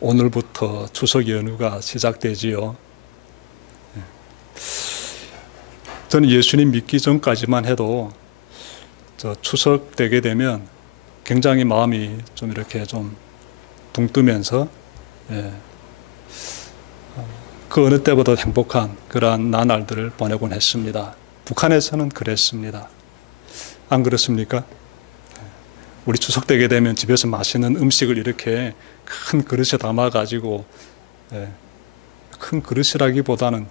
오늘부터 추석 연휴가 시작되지요. 저는 예수님 믿기 전까지만 해도 추석 되게 되면 굉장히 마음이 좀 이렇게 좀 둥뜨면서 그 어느 때보다 행복한 그러한 나날들을 보내곤 했습니다. 북한에서는 그랬습니다. 안 그렇습니까? 우리 추석 되게 되면 집에서 맛있는 음식을 이렇게 큰 그릇에 담아가지고, 큰 그릇이라기보다는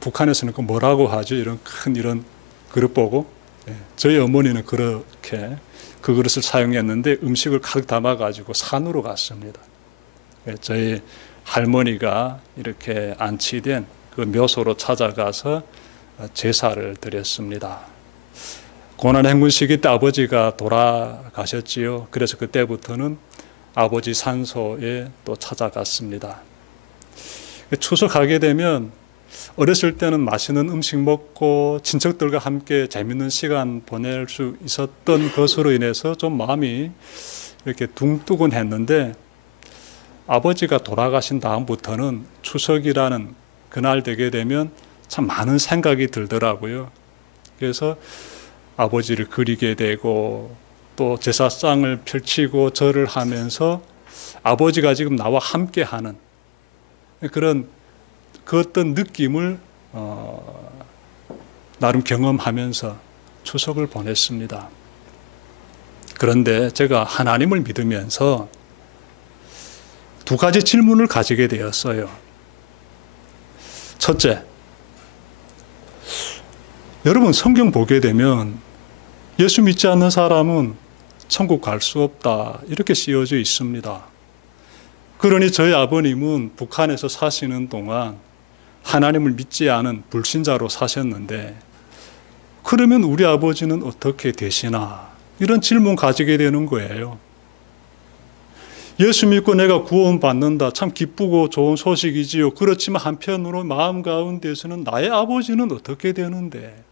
북한에서는 그 뭐라고 하죠? 이런 큰 이런 그릇 보고, 저희 어머니는 그렇게 그 그릇을 사용했는데 음식을 가득 담아가지고 산으로 갔습니다. 저희 할머니가 이렇게 안치된 그 묘소로 찾아가서 제사를 드렸습니다. 고난행군 시기 때 아버지가 돌아가셨지요. 그래서 그때부터는 아버지 산소에 또 찾아갔습니다. 추석하게 되면 어렸을 때는 맛있는 음식 먹고 친척들과 함께 재밌는 시간 보낼 수 있었던 것으로 인해서 좀 마음이 이렇게 둥뜨곤했는데, 아버지가 돌아가신 다음부터는 추석이라는 그날 되게 되면 참 많은 생각이 들더라고요. 그래서 아버지를 그리게 되고 또 제사상을 펼치고 절을 하면서 아버지가 지금 나와 함께하는 그런 그 어떤 느낌을 나름 경험하면서 추석을 보냈습니다. 그런데 제가 하나님을 믿으면서 두 가지 질문을 가지게 되었어요. 첫째, 여러분 성경 보게 되면 예수 믿지 않는 사람은 천국 갈 수 없다 이렇게 쓰여져 있습니다. 그러니 저희 아버님은 북한에서 사시는 동안 하나님을 믿지 않은 불신자로 사셨는데, 그러면 우리 아버지는 어떻게 되시나 이런 질문 가지게 되는 거예요. 예수 믿고 내가 구원받는다, 참 기쁘고 좋은 소식이지요. 그렇지만 한편으로 마음 가운데서는 나의 아버지는 어떻게 되는데,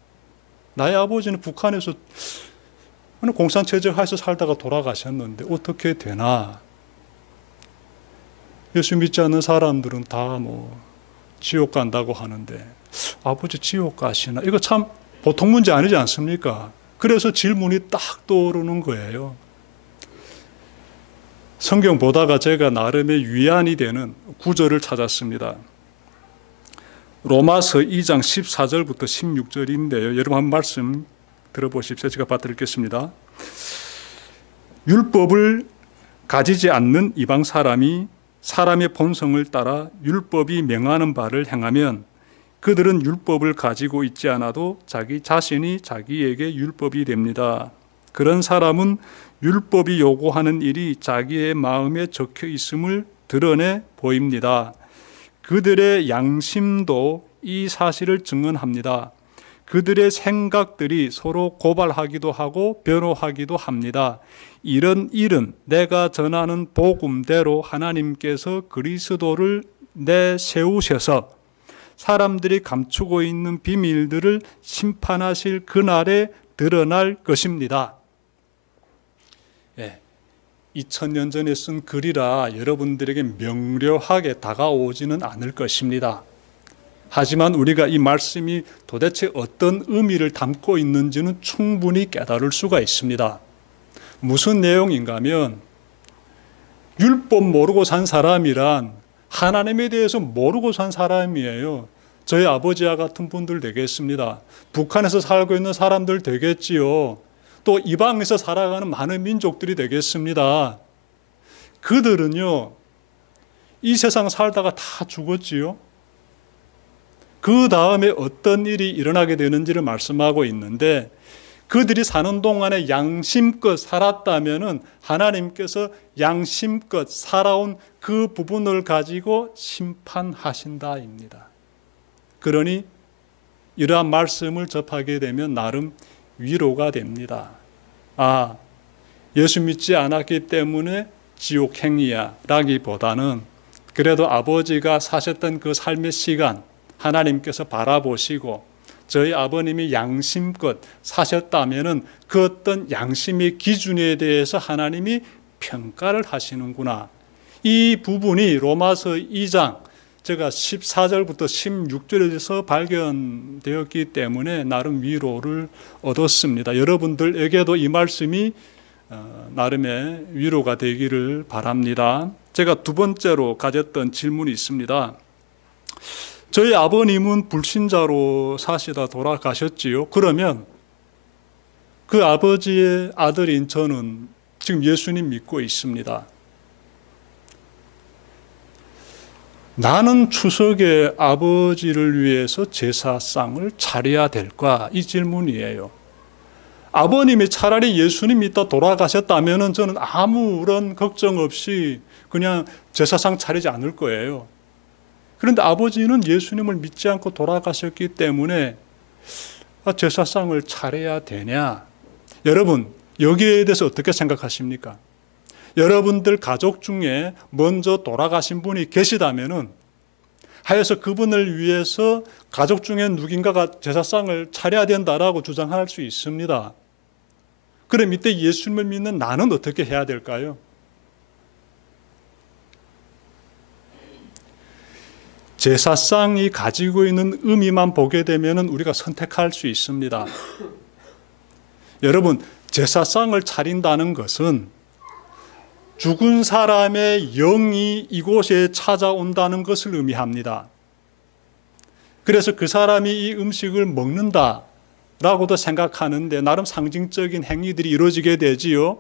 나의 아버지는 북한에서 공산체제 하에서 살다가 돌아가셨는데 어떻게 되나. 예수 믿지 않는 사람들은 다 지옥 간다고 하는데 아버지 지옥 가시나? 이거 참 보통 문제 아니지 않습니까? 그래서 질문이 딱 떠오르는 거예요. 성경 보다가 제가 나름의 위안이 되는 구절을 찾았습니다. 로마서 2장 14절부터 16절인데요. 여러분 한 말씀 들어보십시오. 제가 받들겠습니다. 율법을 가지지 않는 이방 사람이 사람의 본성을 따라 율법이 명하는 바를 행하면 그들은 율법을 가지고 있지 않아도 자기 자신이 자기에게 율법이 됩니다. 그런 사람은 율법이 요구하는 일이 자기의 마음에 적혀 있음을 드러내 보입니다. 그들의 양심도 이 사실을 증언합니다. 그들의 생각들이 서로 고발하기도 하고 변호하기도 합니다. 이런 일은 내가 전하는 복음대로 하나님께서 그리스도를 내세우셔서 사람들이 감추고 있는 비밀들을 심판하실 그날에 드러날 것입니다. 2000년 전에 쓴 글이라 여러분들에게 명료하게 다가오지는 않을 것입니다. 하지만 우리가 이 말씀이 도대체 어떤 의미를 담고 있는지는 충분히 깨달을 수가 있습니다. 무슨 내용인가 하면, 율법 모르고 산 사람이란 하나님에 대해서 모르고 산 사람이에요. 저희 아버지와 같은 분들 되겠습니다. 북한에서 살고 있는 사람들 되겠지요. 또 이방에서 살아가는 많은 민족들이 되겠습니다. 그들은요, 이 세상 살다가 다 죽었지요. 그 다음에 어떤 일이 일어나게 되는지를 말씀하고 있는데, 그들이 사는 동안에 양심껏 살았다면은 하나님께서 양심껏 살아온 그 부분을 가지고 심판하신다입니다. 그러니 이러한 말씀을 접하게 되면 나름 위로가 됩니다. 아, 예수 믿지 않았기 때문에 지옥행이야 라기보다는 그래도 아버지가 사셨던 그 삶의 시간 하나님께서 바라보시고 저희 아버님이 양심껏 사셨다면은 그 어떤 양심의 기준에 대해서 하나님이 평가를 하시는구나. 이 부분이 로마서 2장 제가 14절부터 16절에서 발견되었기 때문에 나름 위로를 얻었습니다. 여러분들에게도 이 말씀이 나름의 위로가 되기를 바랍니다. 제가 두 번째로 가졌던 질문이 있습니다. 저희 아버님은 불신자로 사시다 돌아가셨지요. 그러면 그 아버지의 아들인 저는 지금 예수님 믿고 있습니다. 나는 추석에 아버지를 위해서 제사상을 차려야 될까? 이 질문이에요. 아버님이 차라리 예수님 믿다 돌아가셨다면 저는 아무런 걱정 없이 그냥 제사상 차리지 않을 거예요. 그런데 아버지는 예수님을 믿지 않고 돌아가셨기 때문에 제사상을 차려야 되냐? 여러분, 여기에 대해서 어떻게 생각하십니까? 여러분들 가족 중에 먼저 돌아가신 분이 계시다면은 하여서 그분을 위해서 가족 중에 누군가가 제사상을 차려야 된다라고 주장할 수 있습니다. 그럼 이때 예수님을 믿는 나는 어떻게 해야 될까요? 제사상이 가지고 있는 의미만 보게 되면 우리가 선택할 수 있습니다. 여러분, 제사상을 차린다는 것은 죽은 사람의 영이 이곳에 찾아온다는 것을 의미합니다. 그래서 그 사람이 이 음식을 먹는다라고도 생각하는데 나름 상징적인 행위들이 이루어지게 되지요.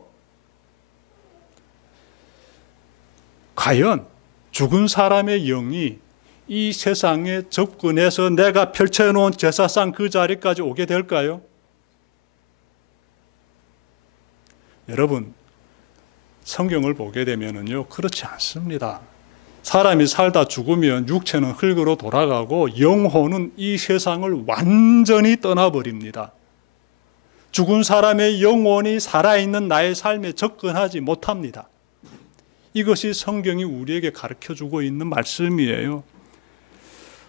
과연 죽은 사람의 영이 이 세상에 접근해서 내가 펼쳐놓은 제사상 그 자리까지 오게 될까요? 여러분, 성경을 보게 되면요, 그렇지 않습니다. 사람이 살다 죽으면 육체는 흙으로 돌아가고 영혼은 이 세상을 완전히 떠나버립니다. 죽은 사람의 영혼이 살아있는 나의 삶에 접근하지 못합니다. 이것이 성경이 우리에게 가르쳐주고 있는 말씀이에요.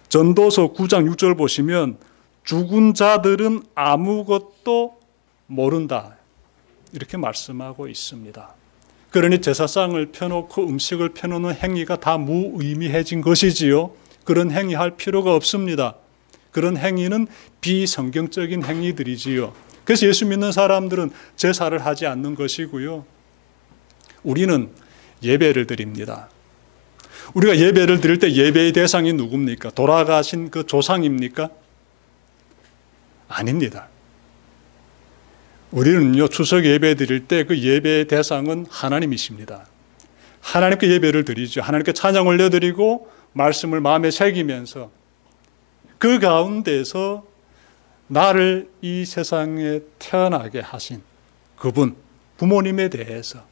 전도서 9장 6절 보시면 죽은 자들은 아무것도 모른다 이렇게 말씀하고 있습니다. 그러니 제사상을 펴놓고 음식을 펴놓는 행위가 다 무의미해진 것이지요. 그런 행위할 필요가 없습니다. 그런 행위는 비성경적인 행위들이지요. 그래서 예수 믿는 사람들은 제사를 하지 않는 것이고요. 우리는 예배를 드립니다. 우리가 예배를 드릴 때 예배의 대상이 누굽니까? 돌아가신 그 조상입니까? 아닙니다. 우리는요, 추석 예배 드릴 때 그 예배의 대상은 하나님이십니다. 하나님께 예배를 드리죠. 하나님께 찬양 올려드리고 말씀을 마음에 새기면서 그 가운데서 나를 이 세상에 태어나게 하신 그분, 부모님에 대해서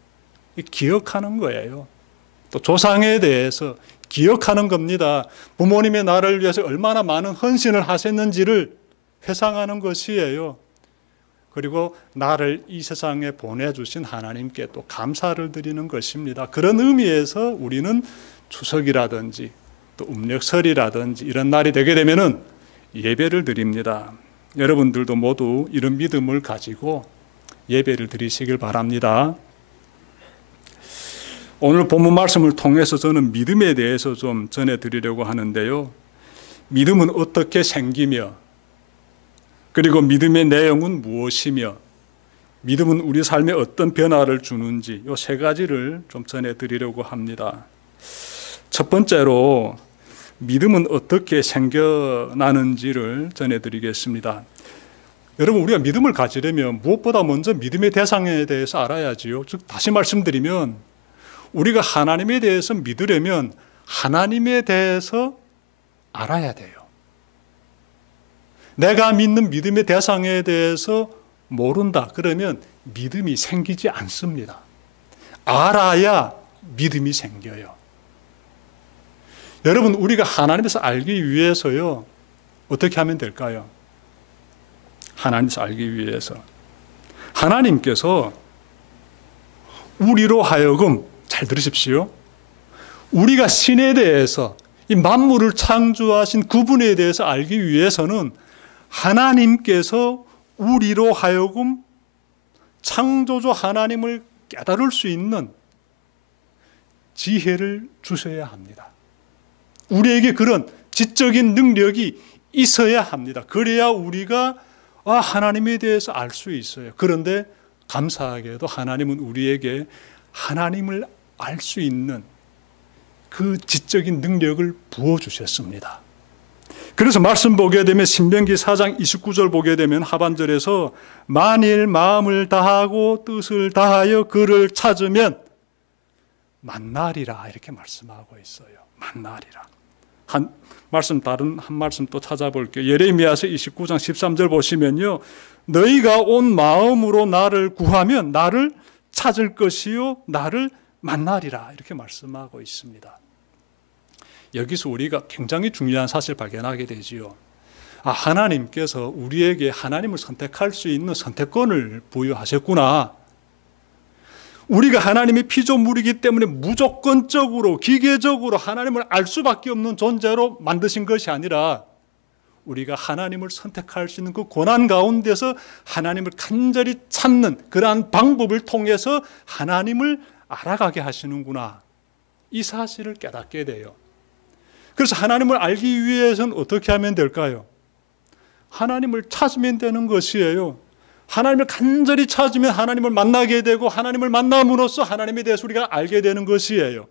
기억하는 거예요. 또 조상에 대해서 기억하는 겁니다. 부모님의 나를 위해서 얼마나 많은 헌신을 하셨는지를 회상하는 것이에요. 그리고 나를 이 세상에 보내주신 하나님께 또 감사를 드리는 것입니다. 그런 의미에서 우리는 추석이라든지 또 음력설이라든지 이런 날이 되게 되면은 예배를 드립니다. 여러분들도 모두 이런 믿음을 가지고 예배를 드리시길 바랍니다. 오늘 본문 말씀을 통해서 저는 믿음에 대해서 좀 전해드리려고 하는데요. 믿음은 어떻게 생기며 그리고 믿음의 내용은 무엇이며 믿음은 우리 삶에 어떤 변화를 주는지 이 세 가지를 좀 전해드리려고 합니다. 첫 번째로 믿음은 어떻게 생겨나는지를 전해드리겠습니다. 여러분, 우리가 믿음을 가지려면 무엇보다 먼저 믿음의 대상에 대해서 알아야지요. 즉 다시 말씀드리면 우리가 하나님에 대해서 믿으려면 하나님에 대해서 알아야 돼요. 내가 믿는 믿음의 대상에 대해서 모른다 그러면 믿음이 생기지 않습니다. 알아야 믿음이 생겨요. 여러분, 우리가 하나님에서 알기 위해서요, 어떻게 하면 될까요? 하나님에서 알기 위해서 하나님께서 우리로 하여금, 잘 들으십시오, 우리가 신에 대해서 이 만물을 창조하신 그분에 대해서 알기 위해서는 하나님께서 우리로 하여금 창조주 하나님을 깨달을 수 있는 지혜를 주셔야 합니다. 우리에게 그런 지적인 능력이 있어야 합니다. 그래야 우리가 하나님에 대해서 알 수 있어요. 그런데 감사하게도 하나님은 우리에게 하나님을 알 수 있는 그 지적인 능력을 부어주셨습니다. 그래서 말씀 보게 되면 신명기 4장 29절 보게 되면 하반절에서 만일 마음을 다하고 뜻을 다하여 그를 찾으면 만나리라 이렇게 말씀하고 있어요. 만나리라. 다른 한 말씀 또 찾아볼게요. 예레미야서 29장 13절 보시면요. 너희가 온 마음으로 나를 구하면 나를 찾을 것이요 나를 만나리라 이렇게 말씀하고 있습니다. 여기서 우리가 굉장히 중요한 사실을 발견하게 되지요. 하나님께서 우리에게 하나님을 선택할 수 있는 선택권을 부여하셨구나. 우리가 하나님의 피조물이기 때문에 무조건적으로 기계적으로 하나님을 알 수밖에 없는 존재로 만드신 것이 아니라 우리가 하나님을 선택할 수 있는 그 고난 가운데서 하나님을 간절히 찾는 그러한 방법을 통해서 하나님을 알아가게 하시는구나. 이 사실을 깨닫게 돼요. 그래서 하나님을 알기 위해서는 어떻게 하면 될까요? 하나님을 찾으면 되는 것이에요. 하나님을 간절히 찾으면 하나님을 만나게 되고 하나님을 만남으로써 하나님에 대해서 우리가 알게 되는 것이에요.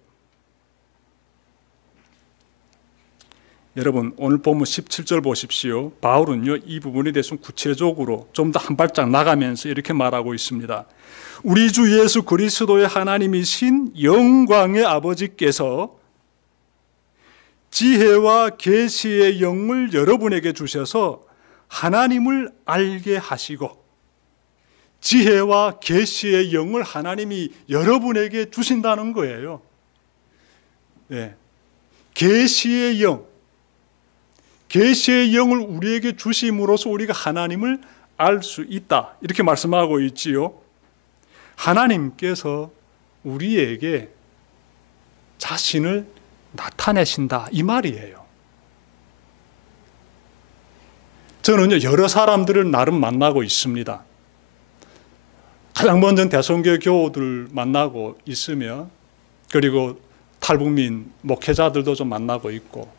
여러분 오늘 본문 17절 보십시오. 바울은요 이 부분에 대해서 구체적으로 좀 더 한 발짝 나가면서 이렇게 말하고 있습니다. 우리 주 예수 그리스도의 하나님이신 영광의 아버지께서 지혜와 계시의 영을 여러분에게 주셔서 하나님을 알게 하시고 지혜와 계시의 영을 하나님이 여러분에게 주신다는 거예요. 계시의 영, 계시의 영을 우리에게 주심으로써 우리가 하나님을 알 수 있다 이렇게 말씀하고 있지요. 하나님께서 우리에게 자신을 나타내신다 이 말이에요. 저는요 여러 사람들을 나름 만나고 있습니다. 가장 먼저 대성교 교우들 만나고 있으며 그리고 탈북민 목회자들도 좀 만나고 있고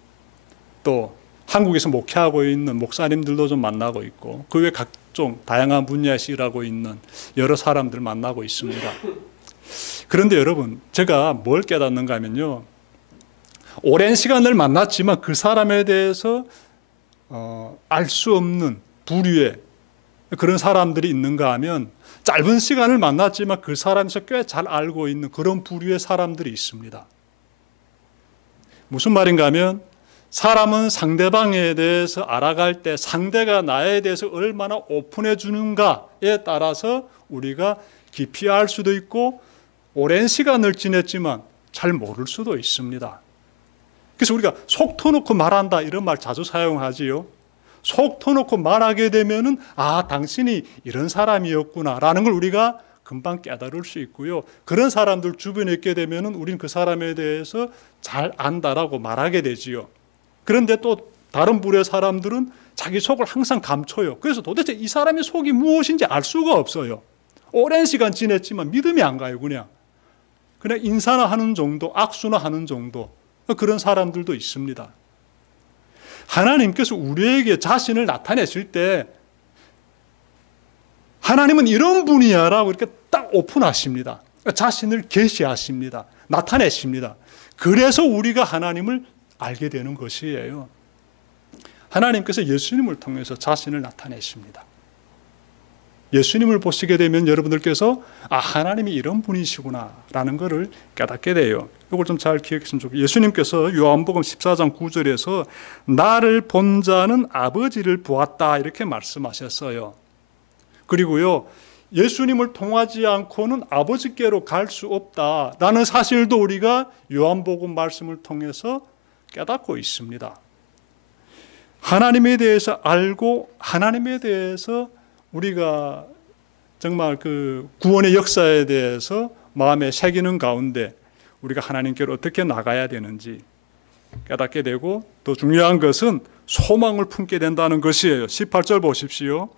또 한국에서 목회하고 있는 목사님들도 좀 만나고 있고 그 외 각종 다양한 분야에서 일하고 있는 여러 사람들 만나고 있습니다. 그런데 여러분 제가 뭘 깨닫는가 하면요 오랜 시간을 만났지만 그 사람에 대해서 알 수 없는 부류의 그런 사람들이 있는가 하면 짧은 시간을 만났지만 그 사람에서 꽤 잘 알고 있는 그런 부류의 사람들이 있습니다. 무슨 말인가 하면 사람은 상대방에 대해서 알아갈 때 상대가 나에 대해서 얼마나 오픈해 주는가에 따라서 우리가 깊이 알 수도 있고 오랜 시간을 지냈지만 잘 모를 수도 있습니다. 그래서 우리가 속 터놓고 말한다 이런 말 자주 사용하지요. 속 터놓고 말하게 되면은 당신이 이런 사람이었구나 라는 걸 우리가 금방 깨달을 수 있고요. 그런 사람들 주변에 있게 되면은 우리는 그 사람에 대해서 잘 안다라고 말하게 되지요. 그런데 또 다른 부류의 사람들은 자기 속을 항상 감춰요. 그래서 도대체 이 사람의 속이 무엇인지 알 수가 없어요. 오랜 시간 지냈지만 믿음이 안 가요. 그냥 인사나 하는 정도, 악수나 하는 정도 그런 사람들도 있습니다. 하나님께서 우리에게 자신을 나타내실 때 하나님은 이런 분이야 라고 이렇게 딱 오픈하십니다. 자신을 계시하십니다. 나타내십니다. 그래서 우리가 하나님을 알게 되는 것이에요. 하나님께서 예수님을 통해서 자신을 나타내십니다. 예수님을 보시게 되면 여러분들께서 하나님이 이런 분이시구나 라는 것을 깨닫게 돼요. 이걸 좀 잘 기억했으면 좋겠어요. 예수님께서 요한복음 14장 9절에서 나를 본 자는 아버지를 보았다 이렇게 말씀하셨어요. 그리고요 예수님을 통하지 않고는 아버지께로 갈 수 없다라는 사실도 우리가 요한복음 말씀을 통해서 깨닫고 있습니다. 하나님에 대해서 알고 하나님에 대해서 우리가 정말 그 구원의 역사에 대해서 마음에 새기는 가운데 우리가 하나님께로 어떻게 나가야 되는지 깨닫게 되고 또 중요한 것은 소망을 품게 된다는 것이에요. 18절 보십시오.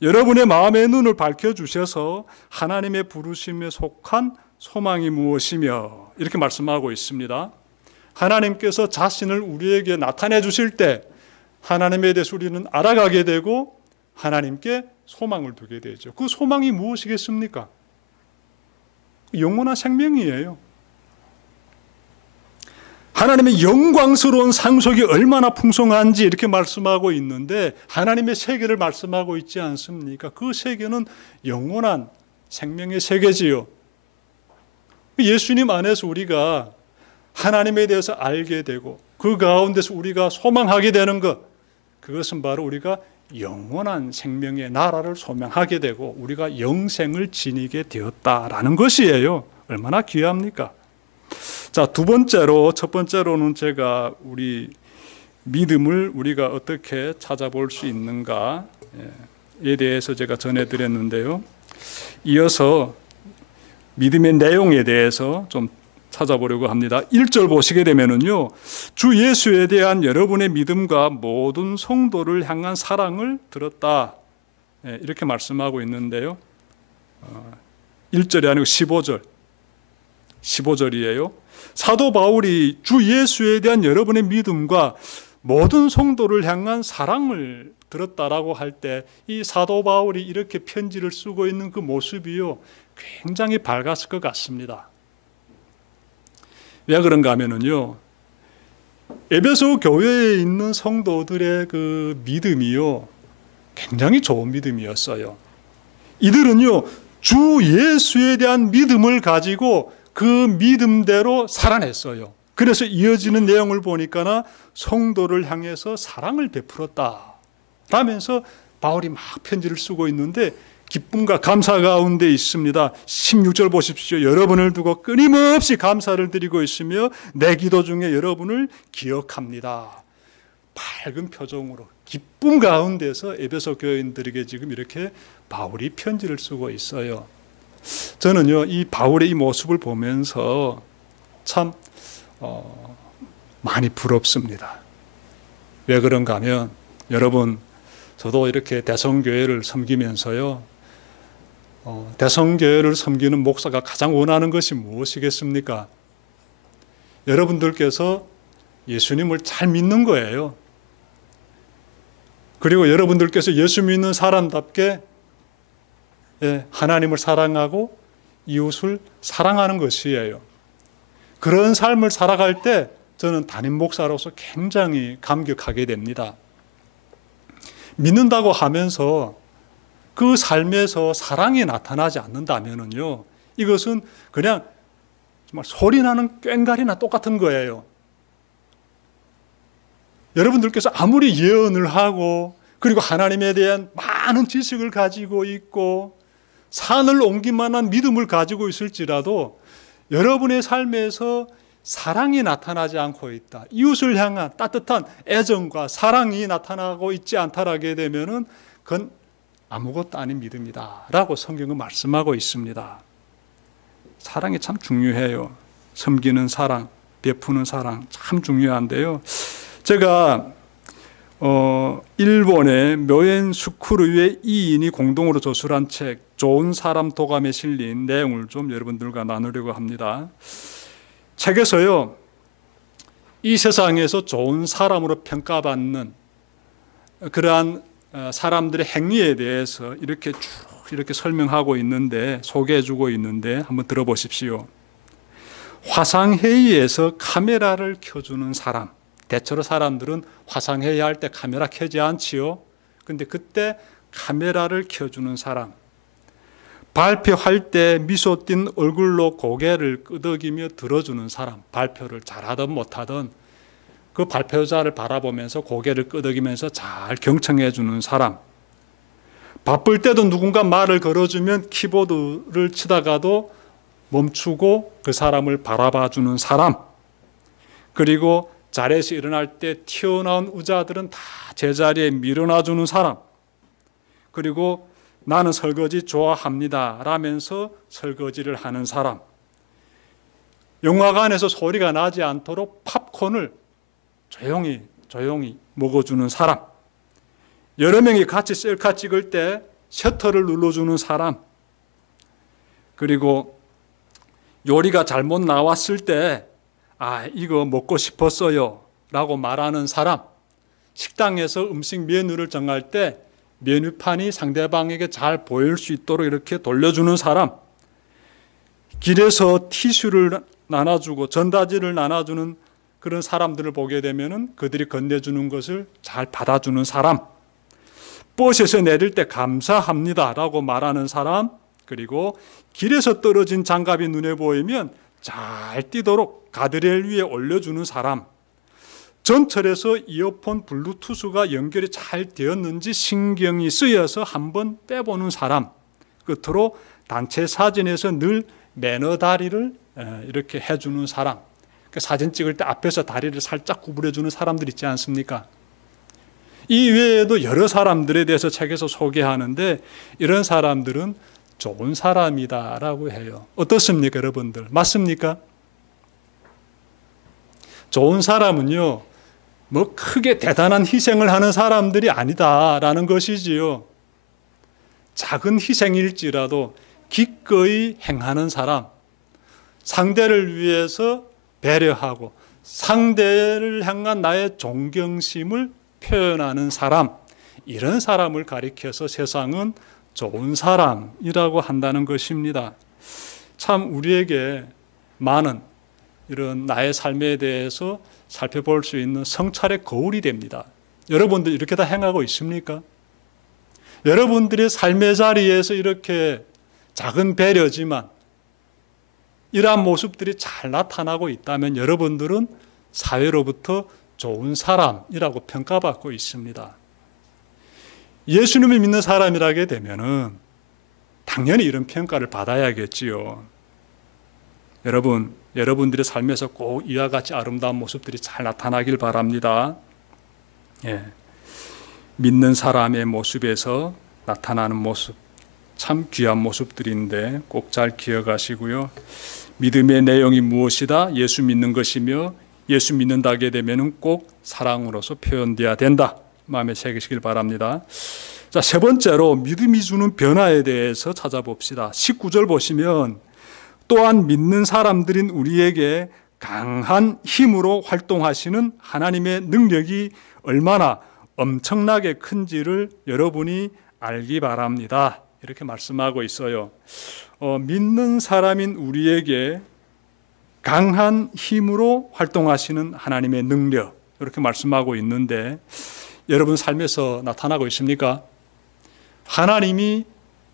여러분의 마음의 눈을 밝혀주셔서 하나님의 부르심에 속한 소망이 무엇이며 이렇게 말씀하고 있습니다. 하나님께서 자신을 우리에게 나타내 주실 때 하나님에 대해서 우리는 알아가게 되고 하나님께 소망을 두게 되죠. 그 소망이 무엇이겠습니까? 영원한 생명이에요. 하나님의 영광스러운 상속이 얼마나 풍성한지 이렇게 말씀하고 있는데 하나님의 세계를 말씀하고 있지 않습니까? 그 세계는 영원한 생명의 세계지요. 예수님 안에서 우리가 하나님에 대해서 알게 되고 그 가운데서 우리가 소망하게 되는 것, 그것은 바로 우리가 영원한 생명의 나라를 소망하게 되고 우리가 영생을 지니게 되었다라는 것이에요. 얼마나 귀합니까? 자, 두 번째로, 첫 번째로는 제가 우리 믿음을 우리가 어떻게 찾아볼 수 있는가에 대해서 제가 전해드렸는데요. 이어서 믿음의 내용에 대해서 좀 찾아보려고 합니다. 1절 보시게 되면은요, 주 예수에 대한 여러분의 믿음과 모든 성도를 향한 사랑을 들었다. 이렇게 말씀하고 있는데요. 1절이 아니고 15절이에요. 사도 바울이 주 예수에 대한 여러분의 믿음과 모든 성도를 향한 사랑을 들었다라고 할 때 이 사도 바울이 이렇게 편지를 쓰고 있는 그 모습이요, 굉장히 밝았을 것 같습니다. 왜 그런가 하면은요, 에베소 교회에 있는 성도들의 그 믿음이요, 굉장히 좋은 믿음이었어요. 이들은요, 주 예수에 대한 믿음을 가지고 그 믿음대로 살아냈어요. 그래서 이어지는 내용을 보니까 성도를 향해서 사랑을 베풀었다 라면서 바울이 막 편지를 쓰고 있는데 기쁨과 감사 가운데 있습니다. 16절 보십시오. 여러분을 두고 끊임없이 감사를 드리고 있으며 내 기도 중에 여러분을 기억합니다. 밝은 표정으로 기쁨 가운데서 에베소 교인들에게 지금 이렇게 바울이 편지를 쓰고 있어요. 저는요, 이 바울의 이 모습을 보면서 참 많이 부럽습니다. 왜 그런가 하면, 여러분, 저도 이렇게 대성교회를 섬기면서요, 대성교회를 섬기는 목사가 가장 원하는 것이 무엇이겠습니까? 여러분들께서 예수님을 잘 믿는 거예요. 그리고 여러분들께서 예수 믿는 사람답게 하나님을 사랑하고 이웃을 사랑하는 것이에요. 그런 삶을 살아갈 때 저는 담임 목사로서 굉장히 감격하게 됩니다. 믿는다고 하면서 그 삶에서 사랑이 나타나지 않는다면요, 이것은 그냥 정말 소리나는 꽹과리나 똑같은 거예요. 여러분들께서 아무리 예언을 하고 그리고 하나님에 대한 많은 지식을 가지고 있고 산을 옮길 만한 믿음을 가지고 있을지라도 여러분의 삶에서 사랑이 나타나지 않고 있다, 이웃을 향한 따뜻한 애정과 사랑이 나타나고 있지 않다라게 되면은 그건 아무것도 아닌 믿음이다 라고 성경은 말씀하고 있습니다. 사랑이 참 중요해요. 섬기는 사랑, 베푸는 사랑 참 중요한데요. 제가 일본의 묘엔 스쿠르의 이인이 공동으로 저술한 책 좋은 사람 도감에 실린 내용을 좀 여러분들과 나누려고 합니다. 책에서요, 이 세상에서 좋은 사람으로 평가받는 그러한 사람들의 행위에 대해서 이렇게 쭉 이렇게 설명하고 있는데, 소개해주고 있는데 한번 들어보십시오. 화상회의에서 카메라를 켜주는 사람. 대체로 사람들은 화상회의 할 때 카메라 켜지 않지요. 근데 그때 카메라를 켜주는 사람. 발표할 때 미소 띤 얼굴로 고개를 끄덕이며 들어주는 사람. 발표를 잘하든 못하든 그 발표자를 바라보면서 고개를 끄덕이면서 잘 경청해 주는 사람. 바쁠 때도 누군가 말을 걸어주면 키보드를 치다가도 멈추고 그 사람을 바라봐 주는 사람. 그리고 자리에서 일어날 때 튀어나온 의자들은 다 제자리에 밀어놔 주는 사람. 그리고 나는 설거지 좋아합니다 라면서 설거지를 하는 사람. 영화관에서 소리가 나지 않도록 팝콘을 조용히 먹어주는 사람. 여러 명이 같이 셀카 찍을 때 셔터를 눌러주는 사람. 그리고 요리가 잘못 나왔을 때 이거 먹고 싶었어요 라고 말하는 사람, 식당에서 음식 메뉴를 정할 때 메뉴판이 상대방에게 잘 보일 수 있도록 이렇게 돌려주는 사람, 길에서 티슈를 나눠주고 전단지를 나눠주는 그런 사람들을 보게 되면 그들이 건네주는 것을 잘 받아주는 사람, 버스에서 내릴 때 감사합니다 라고 말하는 사람, 그리고 길에서 떨어진 장갑이 눈에 보이면 잘 띄도록 가드레일 위에 올려주는 사람, 전철에서 이어폰 블루투스가 연결이 잘 되었는지 신경이 쓰여서 한번 빼보는 사람, 끝으로 단체 사진에서 늘 매너 다리를 이렇게 해주는 사람, 사진 찍을 때 앞에서 다리를 살짝 구부려주는 사람들 있지 않습니까? 이 외에도 여러 사람들에 대해서 책에서 소개하는데 이런 사람들은 좋은 사람이다라고 해요. 어떻습니까, 여러분들? 맞습니까? 좋은 사람은요, 뭐 크게 대단한 희생을 하는 사람들이 아니다라는 것이지요. 작은 희생일지라도 기꺼이 행하는 사람, 상대를 위해서 배려하고 상대를 향한 나의 존경심을 표현하는 사람, 이런 사람을 가리켜서 세상은 좋은 사람이라고 한다는 것입니다. 참 우리에게 많은 이런 나의 삶에 대해서 살펴볼 수 있는 성찰의 거울이 됩니다. 여러분들 이렇게 다 행하고 있습니까? 여러분들의 삶의 자리에서 이렇게 작은 배려지만 이러한 모습들이 잘 나타나고 있다면 여러분들은 사회로부터 좋은 사람이라고 평가받고 있습니다. 예수님을 믿는 사람이라게 되면은 당연히 이런 평가를 받아야겠지요. 여러분들의 삶에서 꼭 이와 같이 아름다운 모습들이 잘 나타나길 바랍니다. 믿는 사람의 모습에서 나타나는 모습, 참 귀한 모습들인데 꼭 잘 기억하시고요. 믿음의 내용이 무엇이다? 예수 믿는 것이며 예수 믿는다게 되면 꼭 사랑으로서 표현돼야 된다. 마음에 새기시길 바랍니다. 자, 세 번째로 믿음이 주는 변화에 대해서 찾아봅시다. 19절 보시면 또한 믿는 사람들인 우리에게 강한 힘으로 활동하시는 하나님의 능력이 얼마나 엄청나게 큰지를 여러분이 알기 바랍니다. 이렇게 말씀하고 있어요. 믿는 사람인 우리에게 강한 힘으로 활동하시는 하나님의 능력, 이렇게 말씀하고 있는데 여러분 삶에서 나타나고 있습니까? 하나님이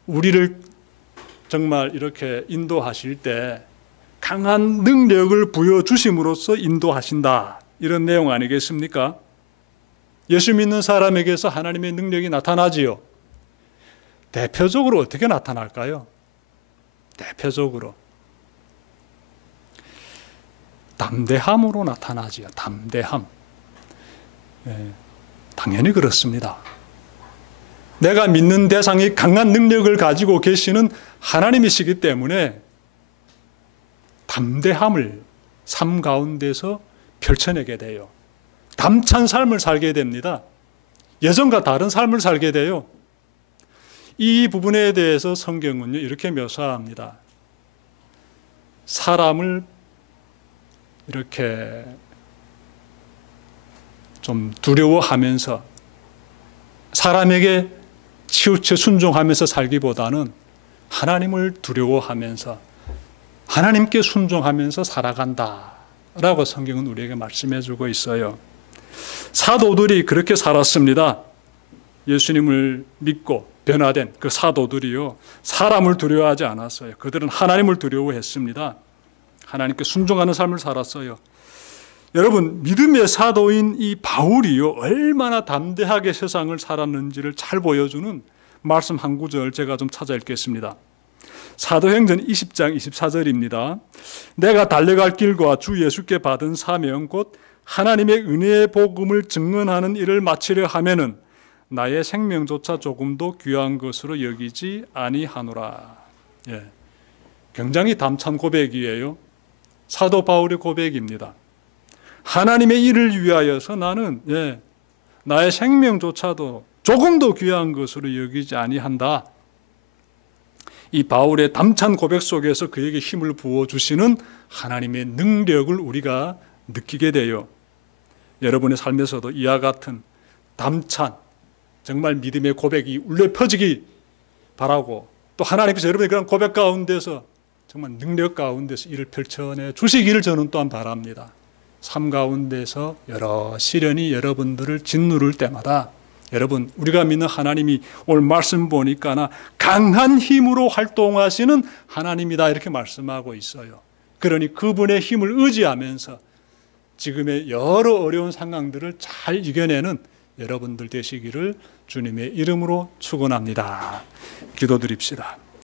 우리를 정말 이렇게 인도하실 때 강한 능력을 부여주심으로써 인도하신다, 이런 내용 아니겠습니까? 예수 믿는 사람에게서 하나님의 능력이 나타나지요. 대표적으로 어떻게 나타날까요? 대표적으로 담대함으로 나타나지요. 담대함. 당연히 그렇습니다. 내가 믿는 대상이 강한 능력을 가지고 계시는 하나님이시기 때문에 담대함을 삶 가운데서 펼쳐내게 돼요. 담찬 삶을 살게 됩니다. 예전과 다른 삶을 살게 돼요. 이 부분에 대해서 성경은요, 이렇게 묘사합니다. 사람을 이렇게 좀 두려워하면서 사람에게 치우쳐 순종하면서 살기보다는 하나님을 두려워하면서 하나님께 순종하면서 살아간다 라고 성경은 우리에게 말씀해 주고 있어요. 사도들이 그렇게 살았습니다. 예수님을 믿고 변화된 그 사도들이요, 사람을 두려워하지 않았어요. 그들은 하나님을 두려워했습니다. 하나님께 순종하는 삶을 살았어요. 여러분, 믿음의 사도인 이 바울이요, 얼마나 담대하게 세상을 살았는지를 잘 보여주는 말씀 한 구절 제가 좀 찾아 읽겠습니다. 사도행전 20장 24절입니다. 내가 달려갈 길과 주 예수께 받은 사명 곧 하나님의 은혜의 복음을 증언하는 일을 마치려 하면은 나의 생명조차 조금도 귀한 것으로 여기지 아니하노라. 굉장히 담찬 고백이에요. 사도 바울의 고백입니다. 하나님의 일을 위하여서 나는 나의 생명조차도 조금도 귀한 것으로 여기지 아니한다. 이 바울의 담찬 고백 속에서 그에게 힘을 부어주시는 하나님의 능력을 우리가 느끼게 돼요. 여러분의 삶에서도 이와 같은 담찬 정말 믿음의 고백이 울려 퍼지기 바라고, 또 하나님께서 여러분의 그런 고백 가운데서 정말 능력 가운데서 이를 펼쳐내 주시기를 저는 또한 바랍니다. 삶 가운데서 여러 시련이 여러분들을 짓누를 때마다 여러분, 우리가 믿는 하나님이 오늘 말씀 보니까 강한 힘으로 활동하시는 하나님이다 이렇게 말씀하고 있어요. 그러니 그분의 힘을 의지하면서 지금의 여러 어려운 상황들을 잘 이겨내는 여러분들 되시기를 주님의 이름으로 축원합니다. 기도드립시다.